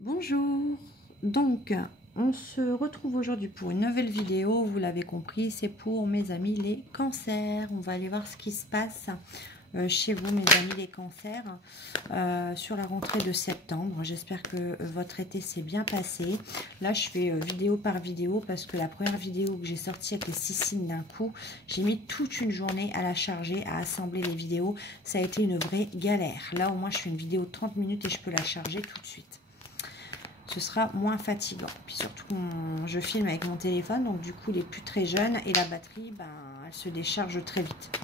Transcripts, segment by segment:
Bonjour, donc on se retrouve aujourd'hui pour une nouvelle vidéo. Vous l'avez compris, c'est pour mes amis les cancers. On va aller voir ce qui se passe chez vous, mes amis les cancers, sur la rentrée de septembre. J'espère que votre été s'est bien passé. Là je fais vidéo par vidéo parce que la première vidéo que j'ai sortie avec les 6 signes d'un coup, j'ai mis toute une journée à la charger, à assembler les vidéos. Ça a été une vraie galère. Là au moins je fais une vidéo de 30 minutes et je peux la charger tout de suite. Ce sera moins fatigant. Puis surtout, je filme avec mon téléphone, donc du coup, il est plus très jeune et la batterie, elle se décharge très vite.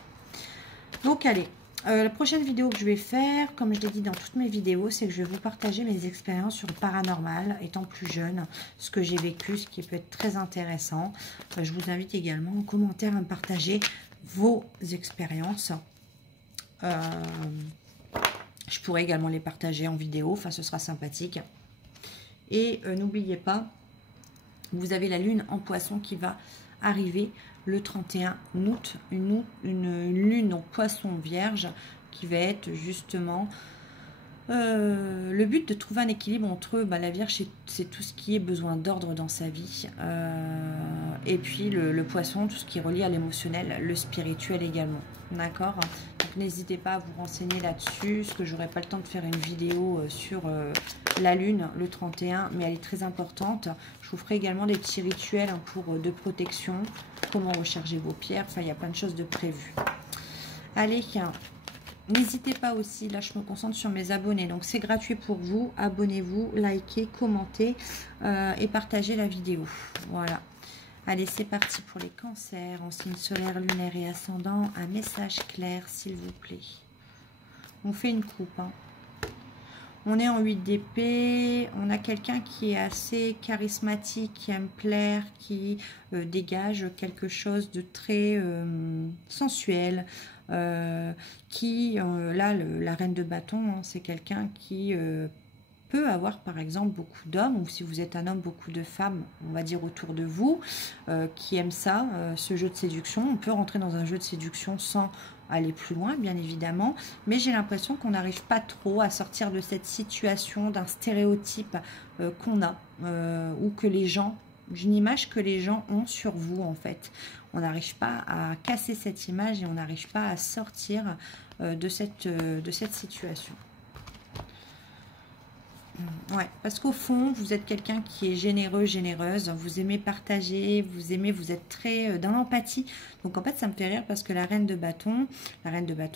Donc, allez, la prochaine vidéo que je vais faire, comme je l'ai dit dans toutes mes vidéos, c'est que je vais vous partager mes expériences sur le paranormal, étant plus jeune, ce que j'ai vécu, ce qui peut être très intéressant. Je vous invite également en commentaire à me partager vos expériences. Je pourrais également les partager en vidéo, enfin, ce sera sympathique. Et n'oubliez pas, vous avez la lune en poisson qui va arriver le 31 août. Une lune en poisson vierge qui va être justement le but de trouver un équilibre entre la Vierge, c'est tout ce qui est besoin d'ordre dans sa vie. Et puis le poisson, tout ce qui est relié à l'émotionnel, le spirituel également. D'accord ? Donc n'hésitez pas à vous renseigner là-dessus, parce que j'aurai pas le temps de faire une vidéo sur la lune le 31, mais elle est très importante. Je vous ferai également des petits rituels de protection, comment recharger vos pierres, enfin il y a plein de choses de prévues. Allez, n'hésitez pas aussi, là je me concentre sur mes abonnés, donc c'est gratuit pour vous, abonnez-vous, likez, commentez et partagez la vidéo. Voilà. Allez, c'est parti pour les cancers, en signe solaire, lunaire et ascendant. Un message clair, s'il vous plaît. On fait une coupe. Hein. On est en 8 d'épée. On a quelqu'un qui est assez charismatique, qui aime plaire, qui dégage quelque chose de très sensuel. Là, la reine de bâton, hein, c'est quelqu'un qui... peut avoir par exemple beaucoup d'hommes, ou si vous êtes un homme, beaucoup de femmes, on va dire autour de vous, qui aiment ça, ce jeu de séduction. On peut rentrer dans un jeu de séduction sans aller plus loin, bien évidemment, mais j'ai l'impression qu'on n'arrive pas trop à sortir de cette situation, d'un stéréotype qu'on a, ou que les gens, une image que les gens ont sur vous en fait. On n'arrive pas à casser cette image et on n'arrive pas à sortir de cette situation. Ouais, parce qu'au fond, vous êtes quelqu'un qui est généreux, généreuse, vous aimez partager, vous êtes très dans l'empathie. Donc en fait, ça me fait rire parce que la reine de bâton,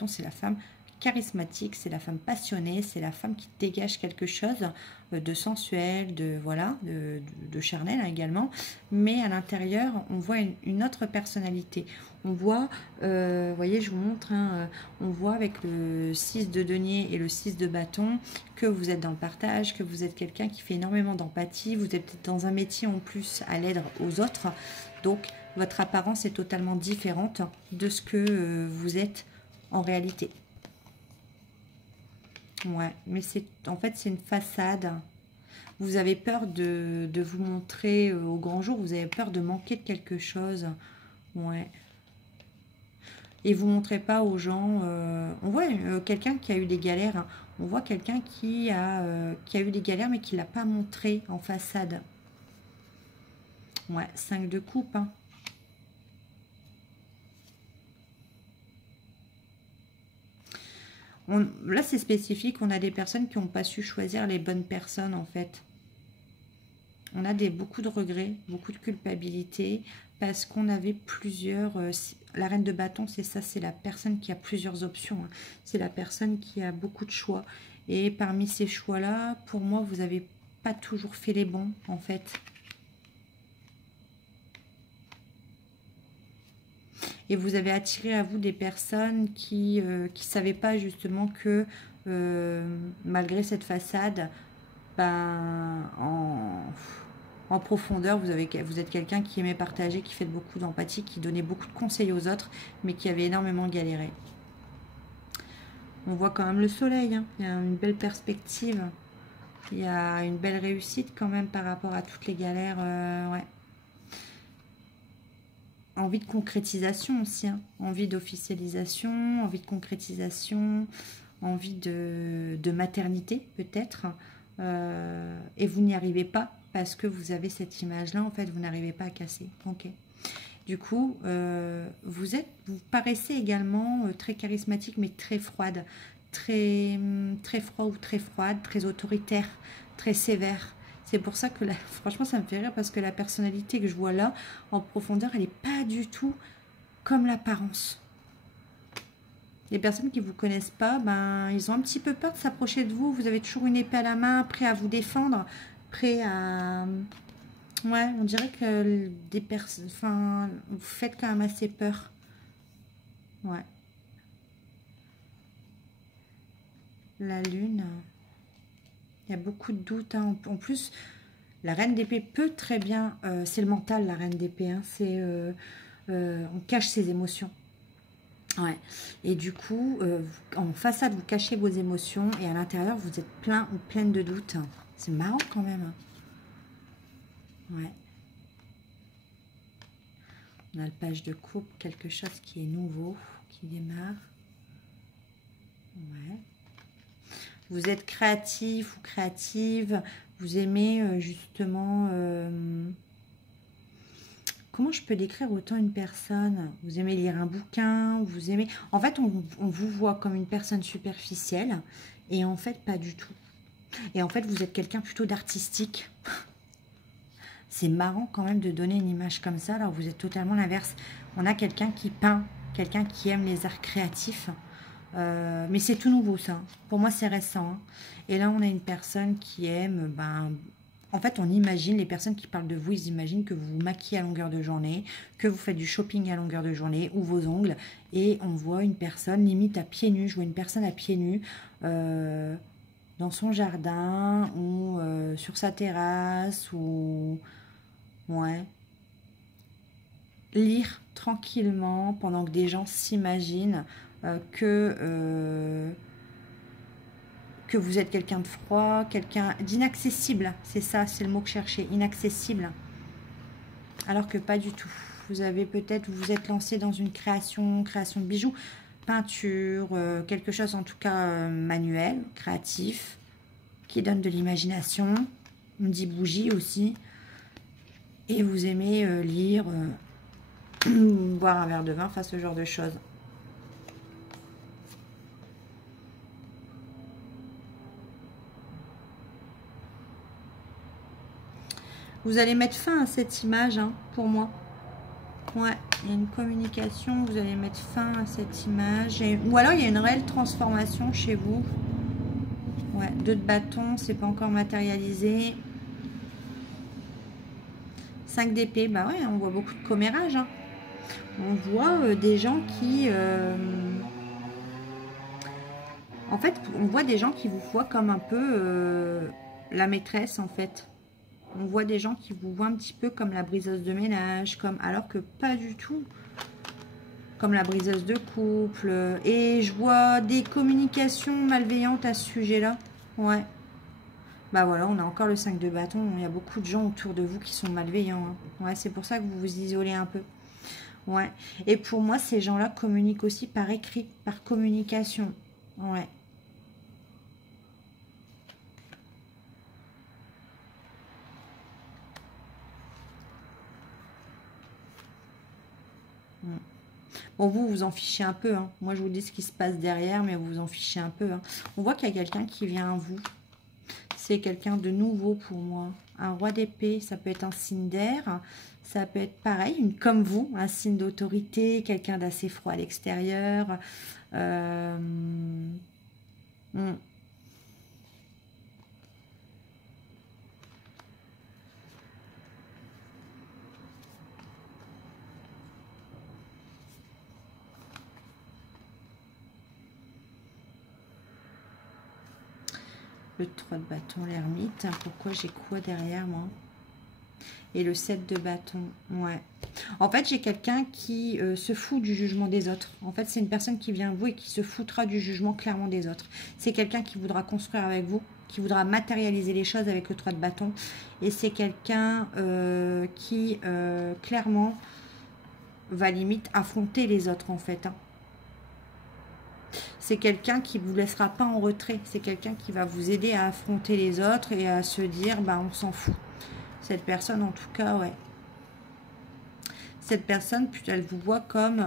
c'est la femme charismatique, c'est la femme passionnée, c'est la femme qui dégage quelque chose de sensuel, de charnel hein, également. Mais à l'intérieur, on voit une autre personnalité. On voit, vous voyez, je vous montre, hein, on voit avec le 6 de denier et le 6 de bâton que vous êtes dans le partage, que vous êtes quelqu'un qui fait énormément d'empathie, vous êtes peut-être dans un métier en plus à l'aide aux autres. Donc, votre apparence est totalement différente de ce que vous êtes en réalité. Ouais, mais en fait, c'est une façade. Vous avez peur de vous montrer au grand jour, vous avez peur de manquer de quelque chose. Ouais. Et vous ne montrez pas aux gens... on voit quelqu'un qui a eu des galères. Hein. On voit quelqu'un qui a eu des galères, mais qui ne l'a pas montré en façade. Ouais, 5 de coupe. Hein. Là, c'est spécifique. On a des personnes qui n'ont pas su choisir les bonnes personnes, en fait. On a beaucoup de regrets, beaucoup de culpabilité, parce qu'on avait plusieurs... la reine de bâton, c'est ça, c'est la personne qui a plusieurs options. Hein. C'est la personne qui a beaucoup de choix. Et parmi ces choix-là, pour moi, vous n'avez pas toujours fait les bons, en fait. Et vous avez attiré à vous des personnes qui ne savaient pas justement que malgré cette façade, en profondeur, vous êtes quelqu'un qui aimait partager, qui fait beaucoup d'empathie, qui donnait beaucoup de conseils aux autres, mais qui avait énormément galéré. On voit quand même le soleil, hein. Il y a une belle perspective. Il y a une belle réussite quand même par rapport à toutes les galères. Ouais. Envie de concrétisation aussi, hein. Envie d'officialisation, envie de concrétisation, envie de maternité peut-être. et vous n'y arrivez pas parce que vous avez cette image-là, en fait, vous n'arrivez pas à casser. Ok. Du coup, vous paraissez également très charismatique, mais très froide, très froid ou très froide, très autoritaire, très sévère. C'est pour ça que, franchement, ça me fait rire parce que la personnalité que je vois là, en profondeur, elle n'est pas du tout comme l'apparence. Les personnes qui ne vous connaissent pas, ben, ils ont un petit peu peur de s'approcher de vous. Vous avez toujours une épée à la main, prêt à vous défendre, prêt à... Ouais, on dirait que des personnes... Enfin, vous faites quand même assez peur. Ouais. La lune... Il y a beaucoup de doutes. Hein. En plus, la reine d'épée peut très bien... c'est le mental, la reine d'épée. Hein. C'est... on cache ses émotions. Ouais. Et du coup, en façade, vous cachez vos émotions. Et à l'intérieur, vous êtes plein ou pleine de doutes. C'est marrant quand même. Ouais. On a le page de coupe, quelque chose qui est nouveau, qui démarre. Ouais. Vous êtes créatif ou créative. Vous aimez justement... comment je peux décrire autant une personne? Vous aimez lire un bouquin, vous aimez... En fait, on vous voit comme une personne superficielle et en fait, pas du tout. Et en fait, vous êtes quelqu'un plutôt d'artistique. C'est marrant quand même de donner une image comme ça, alors vous êtes totalement l'inverse. On a quelqu'un qui peint, quelqu'un qui aime les arts créatifs. Mais c'est tout nouveau ça. Pour moi, c'est récent. Hein. Et là, on a une personne qui aime... en fait, on imagine, les personnes qui parlent de vous, ils imaginent que vous vous maquillez à longueur de journée, que vous faites du shopping à longueur de journée, ou vos ongles. Et on voit une personne limite à pieds nus. Je vois une personne à pieds nus dans son jardin, ou sur sa terrasse, ou... Ouais. Lire tranquillement pendant que des gens s'imaginent que vous êtes quelqu'un de froid, quelqu'un d'inaccessible. C'est ça, c'est le mot que je cherchais, inaccessible. Alors que pas du tout. Vous avez peut-être, vous vous êtes lancé dans une création de bijoux, peinture, quelque chose en tout cas manuel, créatif, qui donne de l'imagination. On dit bougie aussi. Et vous aimez lire, boire un verre de vin, enfin ce genre de choses. Vous allez mettre fin à cette image, hein, pour moi. Ouais, il y a une communication, vous allez mettre fin à cette image. Ou alors il y a une réelle transformation chez vous. Ouais, 2 de bâton, c'est pas encore matérialisé. 5 d'épée, bah ouais, on voit beaucoup de commérage. Hein. On voit des gens qui... en fait, on voit des gens qui vous voient comme un peu la maîtresse, en fait. On voit des gens qui vous voient un petit peu comme la briseuse de ménage, comme alors que pas du tout. Comme la briseuse de couple. Et je vois des communications malveillantes à ce sujet-là. Ouais. Bah voilà, on a encore le 5 de bâton. Il y a beaucoup de gens autour de vous qui sont malveillants. Hein. Ouais, c'est pour ça que vous vous isolez un peu. Ouais. Et pour moi, ces gens-là communiquent aussi par écrit, par communication. Ouais. Bon, vous vous en fichez un peu. Hein. Moi, je vous dis ce qui se passe derrière, mais vous vous en fichez un peu. Hein. On voit qu'il y a quelqu'un qui vient à vous. C'est quelqu'un de nouveau pour moi. Un roi d'épée, ça peut être un signe d'air. Ça peut être pareil, comme vous, un signe d'autorité, quelqu'un d'assez froid à l'extérieur. Le 3 de bâton, l'ermite. Pourquoi j'ai quoi derrière moi? Et le 7 de bâton. Ouais. En fait, j'ai quelqu'un qui se fout du jugement des autres. En fait, c'est une personne qui vient à vous et qui se foutra du jugement clairement des autres. C'est quelqu'un qui voudra construire avec vous, qui voudra matérialiser les choses avec le 3 de bâton. Et c'est quelqu'un qui, clairement, va limite affronter les autres, en fait. Hein. c'est quelqu'un qui ne vous laissera pas en retrait. C'est quelqu'un qui va vous aider à affronter les autres et à se dire, bah, on s'en fout. Cette personne, en tout cas, ouais. Cette personne, elle vous voit comme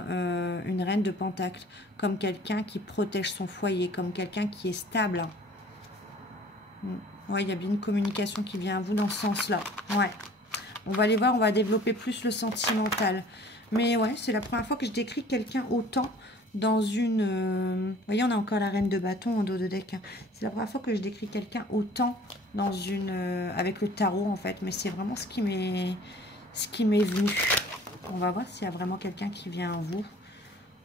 une reine de pentacle, comme quelqu'un qui protège son foyer, comme quelqu'un qui est stable. Ouais, il y a bien une communication qui vient à vous dans ce sens-là. Ouais. On va aller voir, on va développer plus le sentimental. Mais ouais, c'est la première fois que je décris quelqu'un autant dans une... Vous voyez, on a encore la reine de bâton en dos de deck. Hein. C'est la première fois que je décris quelqu'un autant dans une... avec le tarot, en fait. Mais c'est vraiment ce qui m'est venu. On va voir s'il y a vraiment quelqu'un qui vient à vous.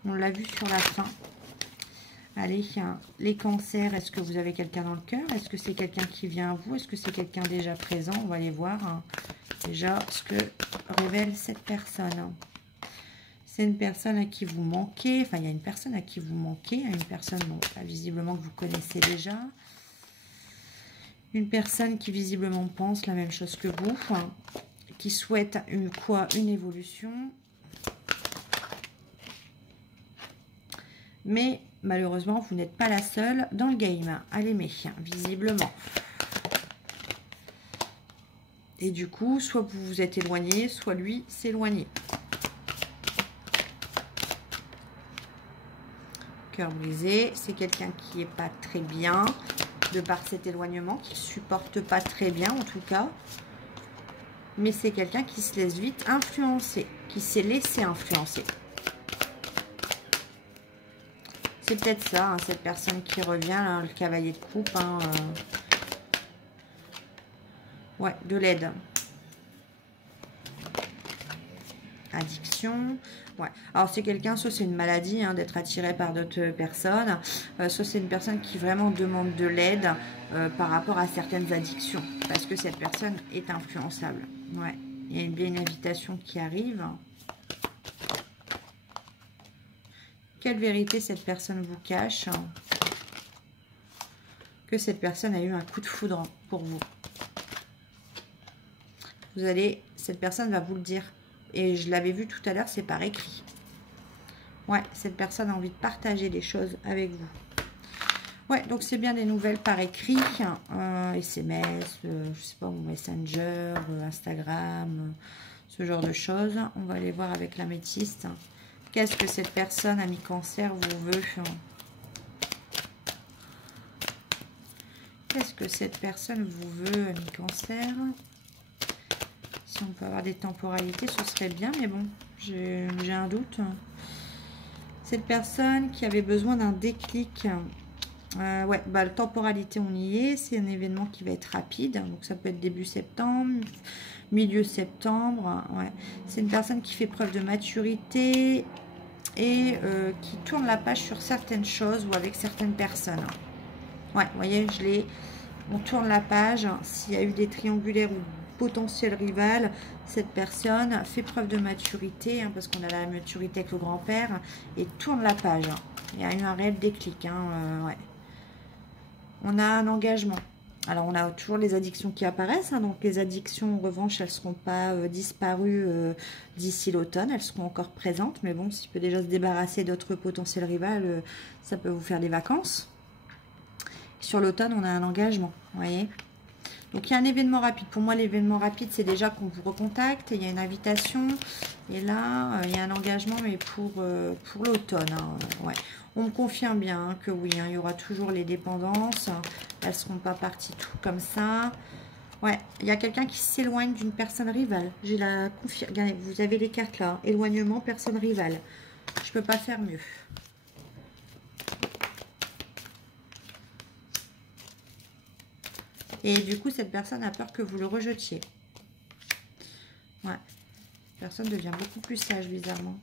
On l'a vu sur la fin. Allez, les cancers, est-ce que vous avez quelqu'un dans le cœur? Est-ce que c'est quelqu'un qui vient à vous? Est-ce que c'est quelqu'un déjà présent? On va aller voir hein, déjà ce que révèle cette personne. C'est une personne à qui vous manquez. Enfin, il y a une personne à qui vous manquez. Une personne, bon, là, visiblement, que vous connaissez déjà. Une personne qui, visiblement, pense la même chose que vous. Hein, qui souhaite une évolution. Mais, malheureusement, vous n'êtes pas la seule dans le game à l'aimer, visiblement. Et du coup, soit vous vous êtes éloigné, soit lui s'éloigner. Cœur brisé, c'est quelqu'un qui n'est pas très bien de par cet éloignement, qui ne supporte pas très bien en tout cas. Mais c'est quelqu'un qui se laisse vite influencer, qui s'est laissé influencer. C'est peut-être ça, hein, cette personne qui revient, là, le cavalier de coupe. Hein, ouais, de l'aide. Addiction. Ouais. Alors c'est quelqu'un, soit c'est une maladie hein, d'être attiré par d'autres personnes, soit c'est une personne qui vraiment demande de l'aide par rapport à certaines addictions, parce que cette personne est influençable. Ouais. Il y a bien une invitation qui arrive. Quelle vérité cette personne vous cache? Que cette personne a eu un coup de foudre pour vous. Cette personne va vous le dire. Et je l'avais vu tout à l'heure, c'est par écrit. Ouais, cette personne a envie de partager des choses avec vous. Ouais, donc c'est bien des nouvelles par écrit. SMS, je sais pas, Messenger, Instagram, ce genre de choses. On va aller voir avec l'améthyste. Qu'est-ce que cette personne, ami cancer, vous veut? Qu'est-ce que cette personne vous veut, ami cancer? Si on peut avoir des temporalités, ce serait bien, mais bon, j'ai un doute. Cette personne qui avait besoin d'un déclic, ouais, bah, la temporalité, on y est. C'est un événement qui va être rapide, donc ça peut être début septembre, milieu septembre. Ouais. C'est une personne qui fait preuve de maturité et qui tourne la page sur certaines choses ou avec certaines personnes. Ouais, vous voyez, on tourne la page. S'il y a eu des triangulaires ou potentiel rival, cette personne fait preuve de maturité, hein, parce qu'on a la maturité avec le grand-père, et tourne la page. Il y a eu un réel déclic. Hein, ouais. On a un engagement. Alors, on a toujours les addictions qui apparaissent. Hein, donc, les addictions, en revanche, elles ne seront pas disparues d'ici l'automne. Elles seront encore présentes. Mais bon, s'il peut déjà se débarrasser d'autres potentiels rivales, ça peut vous faire des vacances. Sur l'automne, on a un engagement. Vous voyez ? Donc, il y a un événement rapide. Pour moi, l'événement rapide, c'est déjà qu'on vous recontacte. Il y a une invitation. Et là, il y a un engagement, mais pour l'automne. Hein, ouais. On me confirme bien hein, que oui, hein, il y aura toujours les dépendances. Elles ne seront pas parties tout comme ça. Ouais, il y a quelqu'un qui s'éloigne d'une personne rivale. J'ai la confirmation. Regardez, vous avez les cartes là. Éloignement, personne rivale. Je ne peux pas faire mieux. Et du coup, cette personne a peur que vous le rejetiez. Ouais. La personne devient beaucoup plus sage, bizarrement.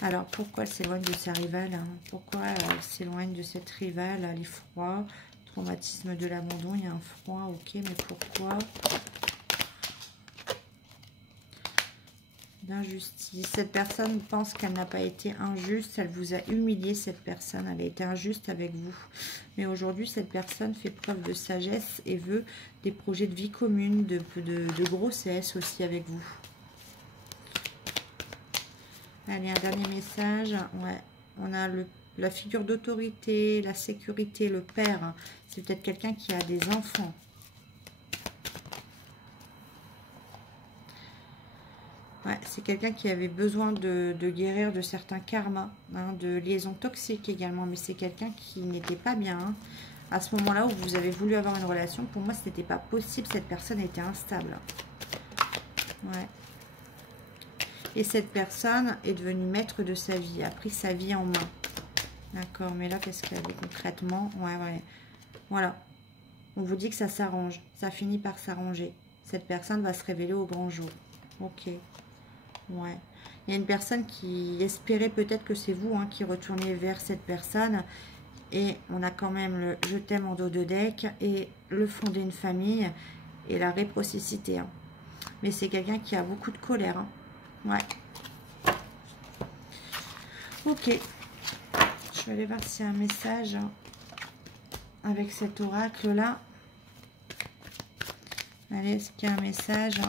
Alors, pourquoi elle s'éloigne de sa rivale? Hein? Pourquoi elle s'éloigne de cette rivale? L'effroi, traumatisme de l'abandon, il y a un froid, ok, mais pourquoi? D'injustice. Cette personne pense qu'elle n'a pas été injuste. Elle vous a humilié, cette personne. Elle a été injuste avec vous. Mais aujourd'hui, cette personne fait preuve de sagesse et veut des projets de vie commune, de grossesse aussi avec vous. Allez, un dernier message. Ouais, on a la figure d'autorité, la sécurité, le père. C'est peut-être quelqu'un qui a des enfants. Ouais, c'est quelqu'un qui avait besoin de guérir de certains karmas, hein, de liaisons toxiques également. Mais c'est quelqu'un qui n'était pas bien. Hein. À ce moment-là où vous avez voulu avoir une relation, pour moi, ce n'était pas possible. Cette personne était instable. Ouais. Et cette personne est devenue maître de sa vie, a pris sa vie en main. D'accord, mais là, qu'est-ce qu'elle avait concrètement? Ouais, ouais. Voilà. On vous dit que ça s'arrange. Ça finit par s'arranger. Cette personne va se révéler au grand jour. Ok. Ouais. Il y a une personne qui espérait peut-être que c'est vous hein, qui retourniez vers cette personne. Et on a quand même le « je t'aime » en dos de deck et le fonder une famille et la réciprocité. Hein. Mais c'est quelqu'un qui a beaucoup de colère. Hein. Ouais. Ok. Je vais aller voir s'il y a un message avec cet oracle-là. Allez, est-ce qu'il y a un message?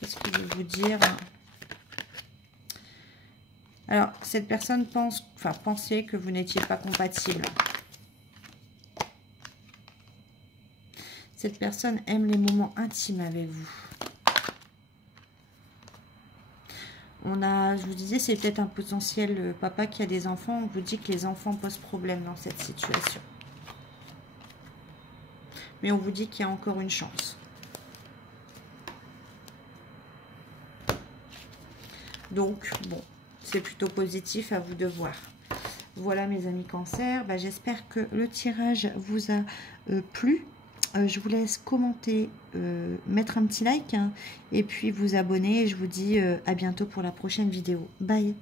Qu'est-ce qu'il veut vous dire? Alors, cette personne pensait que vous n'étiez pas compatible. Cette personne aime les moments intimes avec vous. Je vous disais, c'est peut-être un potentiel papa qui a des enfants. On vous dit que les enfants posent problème dans cette situation. Mais on vous dit qu'il y a encore une chance. Donc, bon, c'est plutôt positif, à vous de voir. Voilà mes amis cancer, j'espère que le tirage vous a plu. Je vous laisse commenter, mettre un petit like hein, et puis vous abonner. Et je vous dis à bientôt pour la prochaine vidéo. Bye!